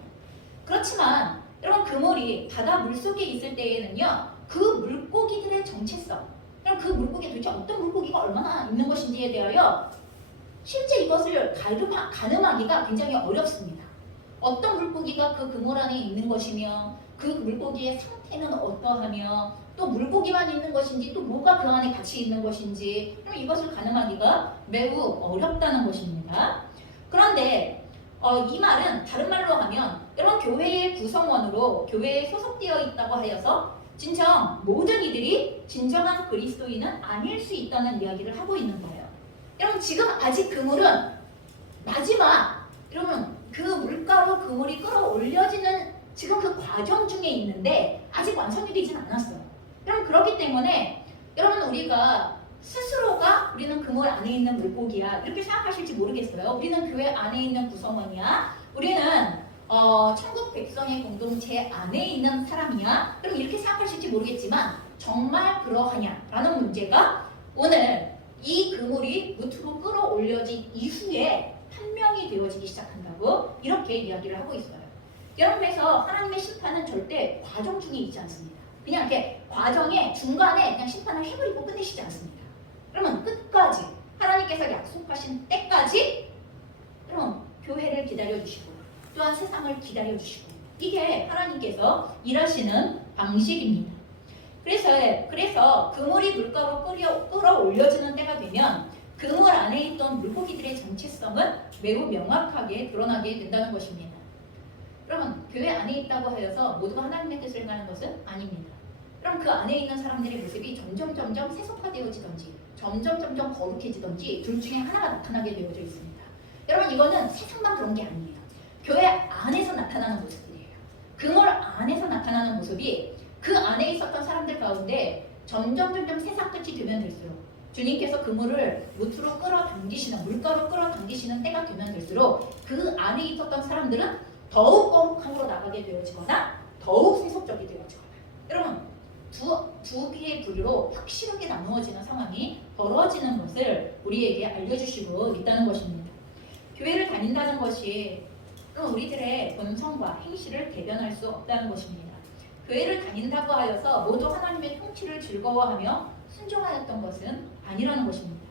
그렇지만 여러분 그물이 바다 물속에 있을 때에는요 그 물고기들의 정체성 그럼 그 물고기 도대체 어떤 물고기가 얼마나 있는 것인지에 대하여 실제 이것을 가늠하기가 굉장히 어렵습니다. 어떤 물고기가 그 그물 안에 있는 것이며 그 물고기의 상태는 어떠하며 또 물고기만 있는 것인지 또 뭐가 그 안에 같이 있는 것인지 그럼 이것을 가늠하기가 매우 어렵다는 것입니다. 그런데 이 말은 다른 말로 하면 여러분 교회의 구성원으로 교회에 소속되어 있다고 하여서 진정 모든 이들이 진정한 그리스도인은 아닐 수 있다는 이야기를 하고 있는 거예요. 여러분 지금 아직 그물은 마지막 여러분 그 물가로 그물이 끌어올려지는 지금 그 과정 중에 있는데 아직 완성이 되진 않았어요. 여러분 그렇기 때문에 여러분 우리가 스스로가 우리는 그물 안에 있는 물고기야 이렇게 생각하실지 모르겠어요. 우리는 교회 안에 있는 구성원이야. 우리는 천국 백성의 공동체 안에 있는 사람이야. 그럼 이렇게 생각하실지 모르겠지만 정말 그러하냐라는 문제가 오늘 이 그물이 무트로 끌어올려진 이후에 판명이 되어지기 시작한다고 이렇게 이야기를 하고 있어요. 여러분께서 하나님의 심판은 절대 과정 중에 있지 않습니다. 그냥 이렇게 과정의 중간에 그냥 심판을 해버리고 끝내시지 않습니다. 그러면 끝까지 하나님께서 약속하신 때까지 그럼 교회를 기다려주시고 또한 세상을 기다려주시고 이게 하나님께서 일하시는 방식입니다. 그래서 그물이 물가로 끌어올려지는 때가 되면 그물 안에 있던 물고기들의 정체성은 매우 명확하게 드러나게 된다는 것입니다. 그러면 교회 안에 있다고 하여서 모두가 하나님의 뜻을 행하는 것은 아닙니다. 그럼 그 안에 있는 사람들의 모습이 점점 세속화되어지던지 점점 거룩해지던지 둘 중에 하나가 나타나게 되어져 있습니다. 여러분 이거는 세상만 그런 게 아니에요. 교회 안에서 나타나는 모습들이에요. 그물 안에서 나타나는 모습이 그 안에 있었던 사람들 가운데 점점 세상 끝이 되면 될수록 주님께서 그물을 무트로 끌어당기시는 물가로 끌어당기시는 때가 되면 될수록 그 안에 있었던 사람들은 더욱 거룩함으로 나가게 되어지거나 더욱 세속적이 되어지거나 여러분 두 개의 부류로 확실하게 나누어지는 상황이 벌어지는 것을 우리에게 알려주시고 있다는 것입니다. 교회를 다닌다는 것이 우리들의 본성과 행실을 대변할 수 없다는 것입니다. 교회를 다닌다고 하여서 모두 하나님의 통치를 즐거워하며 순종하였던 것은 아니라는 것입니다.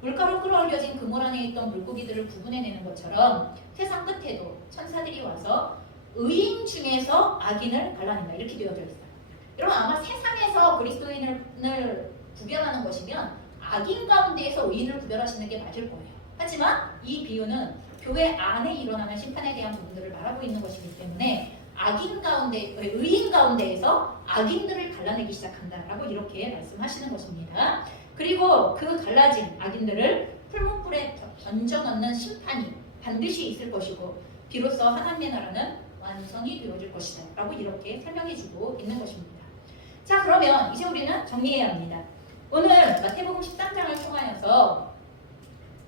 물가로 끌어올려진 그물 안에 있던 물고기들을 구분해내는 것처럼 세상 끝에도 천사들이 와서 의인 중에서 악인을 갈라낸다 이렇게 되어져 있어요. 여러분 아마 세상에서 그리스도인을 구별하는 것이면 악인 가운데에서 의인을 구별하시는 게 맞을 거예요. 하지만 이 비유는 교회 안에 일어나는 심판에 대한 부분들을 말하고 있는 것이기 때문에 의인 가운데에서 악인들을 갈라내기 시작한다라고 이렇게 말씀하시는 것입니다. 그리고 그 갈라진 악인들을 풀무불에 던져넣는 심판이 반드시 있을 것이고 비로소 하나님의 나라는 완성이 되어질 것이다 라고 이렇게 설명해주고 있는 것입니다. 자 그러면 이제 우리는 정리해야 합니다. 오늘 마태복음 13장을 통하여서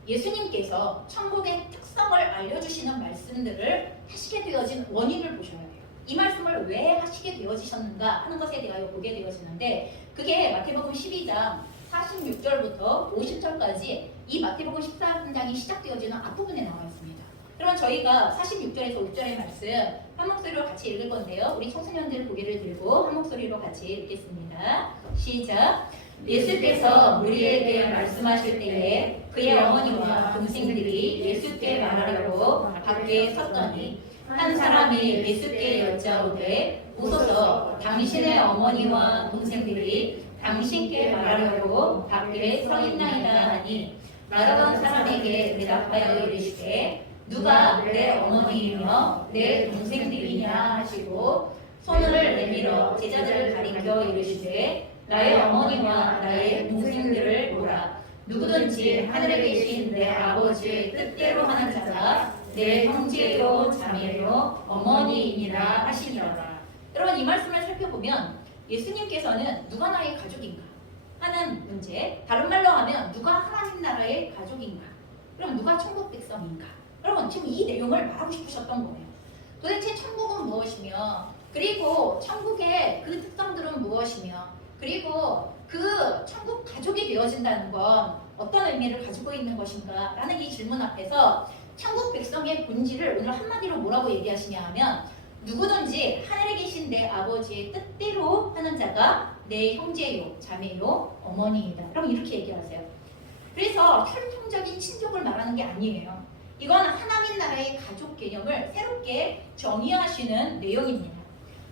예수님께서 천국의 특성을 알려주시는 말씀들을 하시게 되어진 원인을 보셔야 돼요. 이 말씀을 왜 하시게 되어지셨는가 하는 것에 대하여 보게 되어지는데 그게 마태복음 12장 46절부터 50절까지 이 마태복음 13장이 시작되어지는 앞부분에 나와 있습니다. 그러면 저희가 46절에서 5절의 말씀 한 목소리로 같이 읽을 건데요. 우리 청소년들 고개를 들고 한 목소리로 같이 읽겠습니다. 시작! 예수께서 우리에게 말씀하실 때에 그의 어머니와 동생들이 예수께 말하려고 밖에 섰더니 한 사람이 예수께 여짜오되 보소서 당신의 어머니와 동생들이 당신께 말하려고 밖에 서 있나이다 하니 말하던 사람에게 대답하여 이르시되 누가 내 어머니이며 내 동생들이냐 하시고 손을 내밀어 제자들을 가리켜 이르시되 나의 어머니와 나의 동생들을 보라. 누구든지 하늘에 계신 내 아버지의 뜻대로 하는 자가 내 형제요 자매요 어머니이니라 하시니라. 여러분 이 말씀을 살펴보면 예수님께서는 누가 나의 가족인가 하는 문제, 다른 말로 하면 누가 하나님 나라의 가족인가, 그럼 누가 천국 백성인가, 여러분 지금 이 내용을 말하고 싶으셨던 거예요. 도대체 천국은 무엇이며 그리고 천국의 그 특성들은 무엇이며 그리고 그 천국 가족이 되어진다는 건 어떤 의미를 가지고 있는 것인가 라는 이 질문 앞에서 천국 백성의 본질을 오늘 한마디로 뭐라고 얘기하시냐 하면 누구든지 하늘에 계신 내 아버지의 뜻대로 하는 자가 내 형제요 자매요 어머니이다. 그럼 이렇게 얘기하세요. 그래서 혈통적인 친족을 말하는 게 아니에요. 이건 하나님 나라의 가족 개념을 새롭게 정의하시는 내용입니다.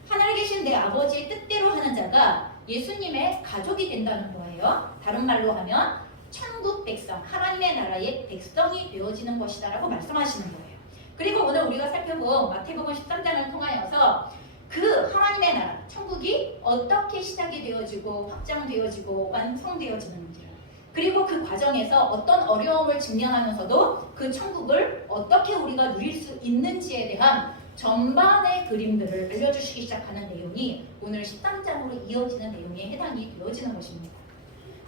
하늘에 계신 내 아버지의 뜻대로 하는 자가 예수님의 가족이 된다는 거예요. 다른 말로 하면 천국 백성, 하나님의 나라의 백성이 되어지는 것이다 라고 말씀하시는 거예요. 그리고 오늘 우리가 살펴본 마태복음 13장을 통하여서 그 하나님의 나라, 천국이 어떻게 시작이 되어지고 확장되어지고 완성되어지는지를, 그리고 그 과정에서 어떤 어려움을 직면하면서도 그 천국을 어떻게 우리가 누릴 수 있는지에 대한 전반의 그림들을 알려주시기 시작하는 내용이 오늘 13장으로 이어지는 내용에 해당이 되어지는 것입니다.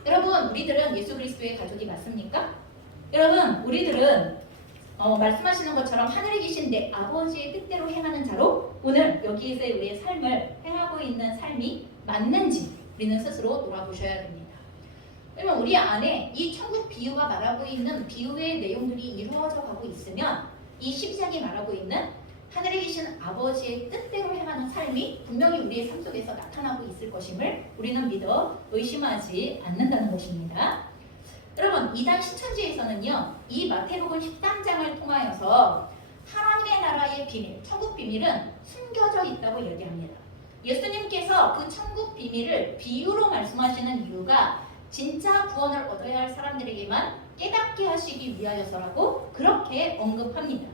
여러분, 우리들은 예수 그리스도의 가족이 맞습니까? 여러분, 우리들은 말씀하시는 것처럼 하늘에 계신 내 아버지의 뜻대로 행하는 자로 오늘 여기에서 우리의 삶을 행하고 있는 삶이 맞는지 우리는 스스로 돌아보셔야 됩니다. 그러면 우리 안에 이 천국 비유가 말하고 있는 비유의 내용들이 이루어져 가고 있으면 이 12장이 말하고 있는 하늘에 계신 아버지의 뜻대로 행하는 삶이 분명히 우리의 삶 속에서 나타나고 있을 것임을 우리는 믿어 의심하지 않는다는 것입니다. 여러분, 이단 신천지에서는요, 이 마태복음 13장을 통하여서 하나님의 나라의 비밀, 천국 비밀은 숨겨져 있다고 얘기합니다. 예수님께서 그 천국 비밀을 비유로 말씀하시는 이유가 진짜 구원을 얻어야 할 사람들에게만 깨닫게 하시기 위하여서라고 그렇게 언급합니다.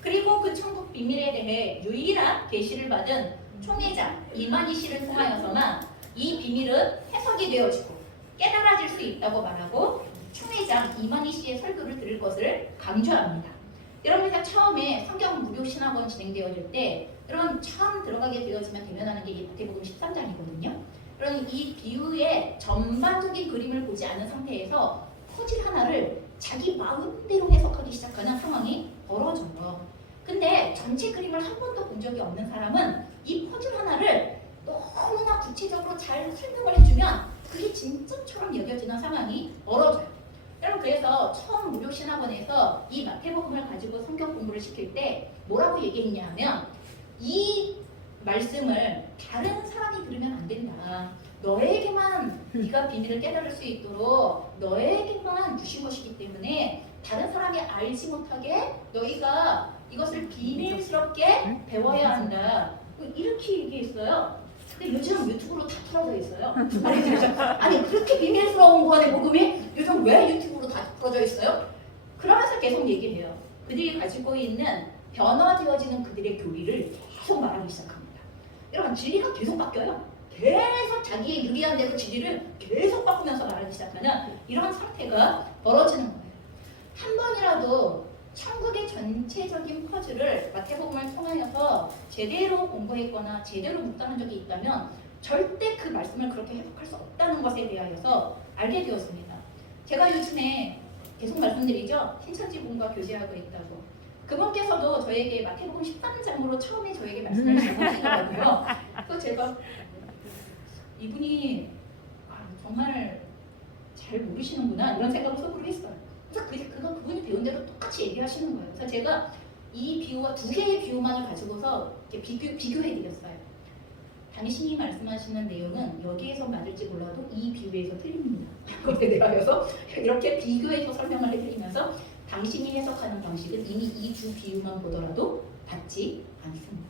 그리고 그 천국 비밀에 대해 유일한 계시를 받은 총회장 이만희 씨를 통하여서만 이 비밀은 해석이 되어지고 깨달아질 수 있다고 말하고 총회장 이만희 씨의 설교를 들을 것을 강조합니다. 여러분들 처음에 성경 무료 신학원 진행되어질 때 여러분 처음 들어가게 되어지면 대면하는 게 이 마태복음 13장이거든요. 그러니 이 비유의 전반적인 그림을 보지 않은 상태에서 퍼즐 하나를 자기 마음대로 해석하기 시작하는 상황이 벌어져요. 근데 전체 그림을 한 번도 본 적이 없는 사람은 이 퍼즐 하나를 너무나 구체적으로 잘 설명을 해주면 그게 진짜처럼 여겨지는 상황이 벌어져요. 여러분, 그래서 처음 무료 신학원에서 이 마태복음을 가지고 성경 공부를 시킬 때 뭐라고 얘기했냐 하면 이 말씀을 다른 사람이 들으면 안 된다. 너에게만 네가 비밀을 깨달을 수 있도록 너에게만 주신 것이기 때문에 다른 사람이 알지 못하게 너희가 이것을 비밀스럽게 배워야 한다. 이렇게 얘기했어요. 근데 요즘 유튜브로 다 풀어져 있어요. 아니 그렇게 비밀스러운 구원의 복음이 요즘 왜 유튜브로 다 풀어져 있어요? 그러면서 계속 얘기해요. 그들이 가지고 있는 변화되어지는 그들의 교리를 계속 말하기 시작합니다. 여러분, 진리가 계속 바뀌어요. 계속 자기의 유리한 대로 진리를 계속 바꾸면서 말하기 시작하는 이런 상태가 벌어지는 거예요. 한 번이라도 천국의 전체적인 퍼즐을 마태복음을 통하여서 제대로 공부했거나 제대로 묵상한 적이 있다면 절대 그 말씀을 그렇게 해석할 수 없다는 것에 대하여서 알게 되었습니다. 제가 요즘에 계속 말씀드리죠. 신천지분과 교제하고 있다고. 그분께서도 저에게 마태복음 13장으로 처음에 저에게 말씀을 하시더라고요. 그래서 제가 이분이 정말 잘 모르시는구나 이런 생각을 속으로 했어요. 그래서 그분이 배운 대로 똑같이 얘기하시는 거예요. 그래서 제가 이 비유와 두 개의 비유만을 가지고서 이렇게 비교해드렸어요. 당신이 말씀하시는 내용은 여기에서 맞을지 몰라도 이 비유에서 틀립니다. 그것에 대하여서 이렇게 비교해서 설명을 해드리면서 당신이 해석하는 방식은 이미 이 두 비유만 보더라도 맞지 않습니다.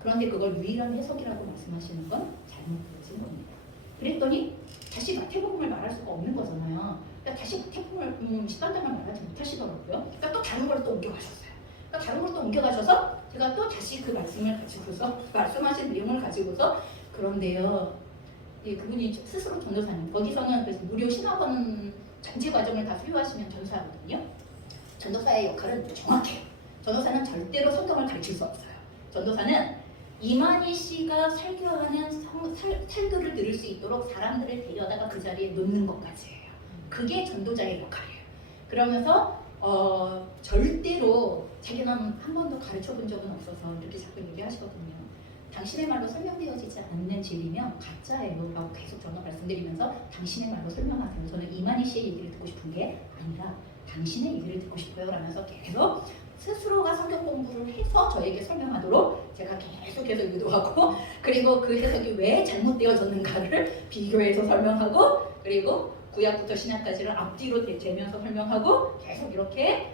그런데 그걸 유일한 해석이라고 말씀하시는 건 잘못되어진 겁니다. 그랬더니 다시 마태복음을 말할 수가 없는 거잖아요. 그러니까 다시 마태복음을 13장을 말하지 못하시더라고요. 그러니까 또 다른 걸 또 옮겨가셨어요. 그러니까 다른 걸 또 옮겨가셔서 제가 또 다시 그 말씀을 가지고서 말씀하신 내용을 가지고서 그런데요. 예, 그분이 스스로 전도사님 거기서는 그래서 무료 신학원 전체 과정을 다 소유하시면 전도사거든요. 전도사의 역할은 정확해요. 전도사는 절대로 성경을 가르칠 수 없어요. 전도사는 이만희 씨가 설교하는 설교를 들을 수 있도록 사람들을 데려다가 그 자리에 놓는 것까지예요. 그게 전도자의 역할이에요. 그러면서 절대로 자기는 한 번도 가르쳐 본 적은 없어서 이렇게 자꾸 얘기하시거든요. 당신의 말로 설명되어지지 않는 진리면 가짜예요 라고 계속 저는 말씀드리면서 당신의 말로 설명하세요. 저는 이만희 씨의 얘기를 듣고 싶은 게 아니라 당신의 얘기를 듣고 싶어요 라면서 계속 스스로가 성경 공부를 해서 저에게 설명하도록 제가 계속해서 유도하고 그리고 그 해석이 왜 잘못되어졌는가를 비교해서 설명하고 그리고 구약부터 신약까지를 앞뒤로 재면서 설명하고 계속 이렇게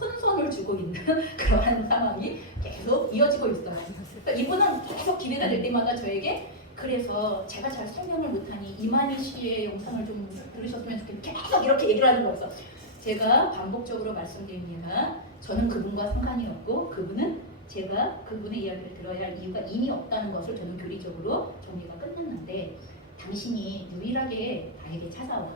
혼선을 주고 있는 그러한 상황이 계속 이어지고 있어요. 그러니까 이분은 계속 기회가 될 때마다 저에게 그래서 제가 잘 설명을 못하니 이만희 씨의 영상을 좀 들으셨으면 좋겠는데 계속 이렇게 얘기를 하는 거였어. 제가 반복적으로 말씀드립니다. 저는 그분과 상관이 없고 그분은 제가 그분의 이야기를 들어야 할 이유가 이미 없다는 것을 저는 교리적으로 정리가 끝났는데 당신이 유일하게 나에게 찾아와.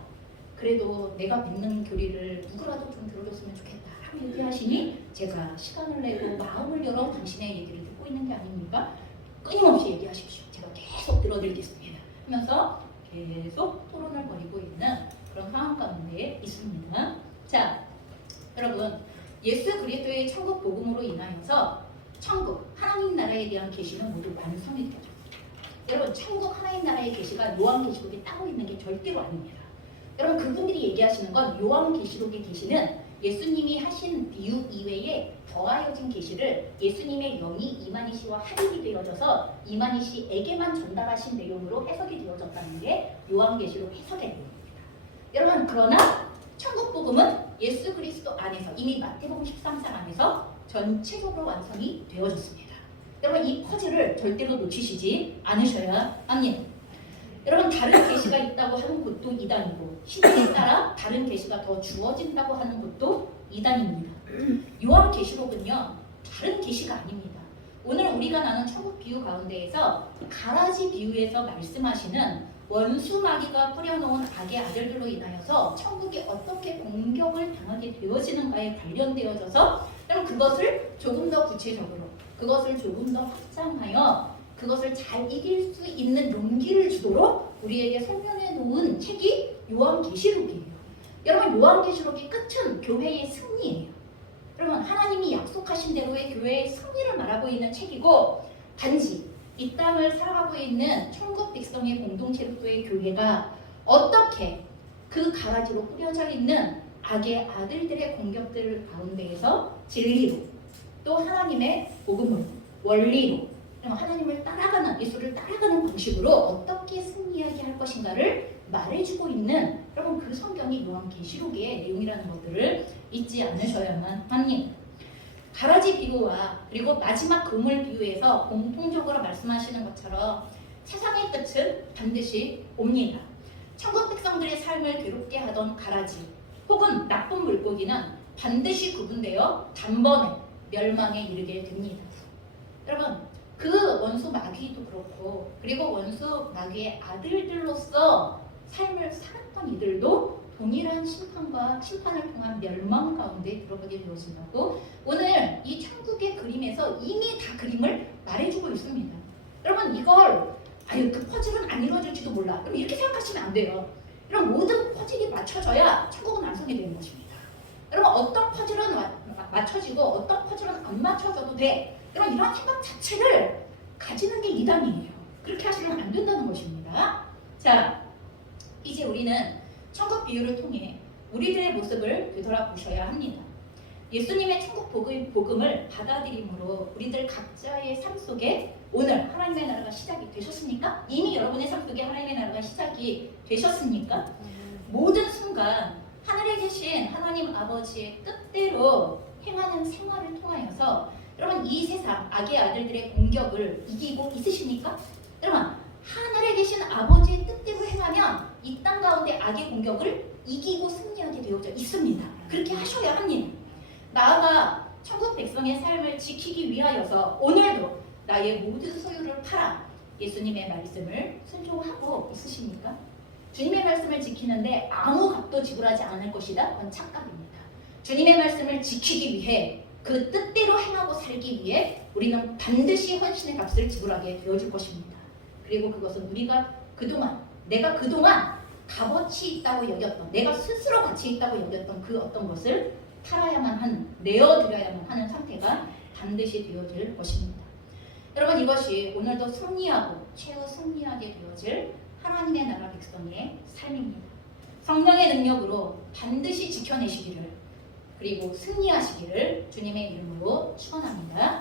그래도 내가 믿는 교리를 누구라도 좀 들어줬으면 좋겠다 하고 얘기하시니 제가 시간을 내고 마음을 열어 당신의 얘기를 듣고 있는 게 아닙니까? 끊임없이 얘기하십시오. 제가 계속 들어드리겠습니다. 하면서 계속 토론을 벌이고 있는 그런 상황 가운데 있습니다. 자, 여러분, 예수 그리스도의 천국 복음으로 인하여서 천국 하나님 나라에 대한 계시는 모두 완성이 되어졌습니다. 여러분, 천국 하나님 나라의 계시가 요한계시록에 따로 있는 게 절대로 아닙니다. 여러분, 그분들이 얘기하시는 건 요한계시록의 계시는 예수님이 하신 비유 이외에 더하여진 계시를 예수님의 영이 이만희 씨와 합입이 되어져서 이만희 씨에게만 전달하신 내용으로 해석이 되어졌다는 게 요한계시록 해석의 내용입니다. 여러분, 그러나 천국 복음은 예수 그리스도 안에서 이미 마태복음 13장 안에서 전체적으로 완성이 되어졌습니다. 여러분, 이 퍼즐을 절대로 놓치시지 않으셔야 합니다. 여러분, 다른 계시가 있다고 하는 곳도 이단이고 시대에 따라 다른 계시가 더 주어진다고 하는 곳도 이단입니다. 요한계시록은요, 다른 계시가 아닙니다. 오늘 우리가 나눈 천국 비유 가운데에서 가라지 비유에서 말씀하시는 원수 마귀가 뿌려놓은 악의 아들들로 인하여서 천국이 어떻게 공격을 당하게 되어지는가에 관련되어져서 그것을 조금 더 구체적으로, 그것을 조금 더 확장하여 그것을 잘 이길 수 있는 용기를 주도록 우리에게 설명해 놓은 책이 요한계시록이에요. 여러분, 요한계시록의 끝은 교회의 승리예요. 여러분, 하나님이 약속하신 대로의 교회의 승리를 말하고 있는 책이고, 단지 이 땅을 살아가고 있는 천국 백성의 공동체로서의 교회가 어떻게 그 가라지로 뿌려져 있는 악의 아들들의 공격들 가운데에서 진리로, 또 하나님의 복음으로, 원리로, 하나님을 따라가는, 예수를 따라가는 방식으로 어떻게 승리하게 할 것인가를 말해주고 있는, 여러분, 그 성경이 요한계시록의 내용이라는 것들을 잊지 않으셔야만 합니다. 가라지 비유와 그리고 마지막 그물 비유에서 공통적으로 말씀하시는 것처럼 세상의 끝은 반드시 옵니다. 천국 백성들의 삶을 괴롭게 하던 가라지 혹은 나쁜 물고기는 반드시 구분되어 단번에 멸망에 이르게 됩니다. 여러분, 그 원수 마귀도 그렇고, 그리고 원수 마귀의 아들들로서 삶을 살았던 이들도 동일한 심판을 통한 멸망 가운데 들어가게 되어진다고 오늘 이 천국의 그림에서 이미 다 그림을 말해주고 있습니다. 여러분, 이걸 그 퍼즐은 안 이루어질지도 몰라, 그럼 이렇게 생각하시면 안 돼요. 이런 모든 퍼즐이 맞춰져야 천국은 완성이 되는 것입니다. 여러분, 어떤 퍼즐은 맞춰지고 어떤 퍼즐은 안 맞춰져도 돼, 여러분, 이런 생각 자체를 가지는 게 이단이에요. 그렇게 하시면 안 된다는 것입니다. 자, 이제 우리는 천국 비유를 통해 우리들의 모습을 되돌아보셔야 합니다. 예수님의 천국 복음을 받아들임으로 우리들 각자의 삶 속에 오늘 하나님의 나라가 시작이 되셨습니까? 이미 여러분의 삶 속에 하나님의 나라가 시작이 되셨습니까? 모든 순간 하늘에 계신 하나님 아버지의 뜻대로 행하는 생활을 통하여서 여러분, 이 세상 악의 아들들의 공격을 이기고 있으십니까? 여러분, 하늘에 계신 아버지의 뜻대로 행하면 이 땅 가운데 악의 공격을 이기고 승리하게 되어져 있습니다. 그렇게 하셔야 합니다. 나아가 천국 백성의 삶을 지키기 위하여서 오늘도 나의 모든 소유를 팔아 예수님의 말씀을 순종하고 있으십니까? 주님의 말씀을 지키는데 아무 값도 지불하지 않을 것이다? 그건 착각입니다. 주님의 말씀을 지키기 위해, 그 뜻대로 행하고 살기 위해 우리는 반드시 헌신의 값을 지불하게 되어질 것입니다. 그리고 그것은 내가 그동안 값어치 있다고 여겼던, 내가 스스로 가치 있다고 여겼던 그 어떤 것을 팔아야만 하는, 내어드려야만 하는 상태가 반드시 되어질 것입니다. 여러분, 이것이 오늘도 승리하고 최후 승리하게 되어질 하나님의 나라 백성의 삶입니다. 성령의 능력으로 반드시 지켜내시기를, 그리고 승리하시기를 주님의 이름으로 축원합니다.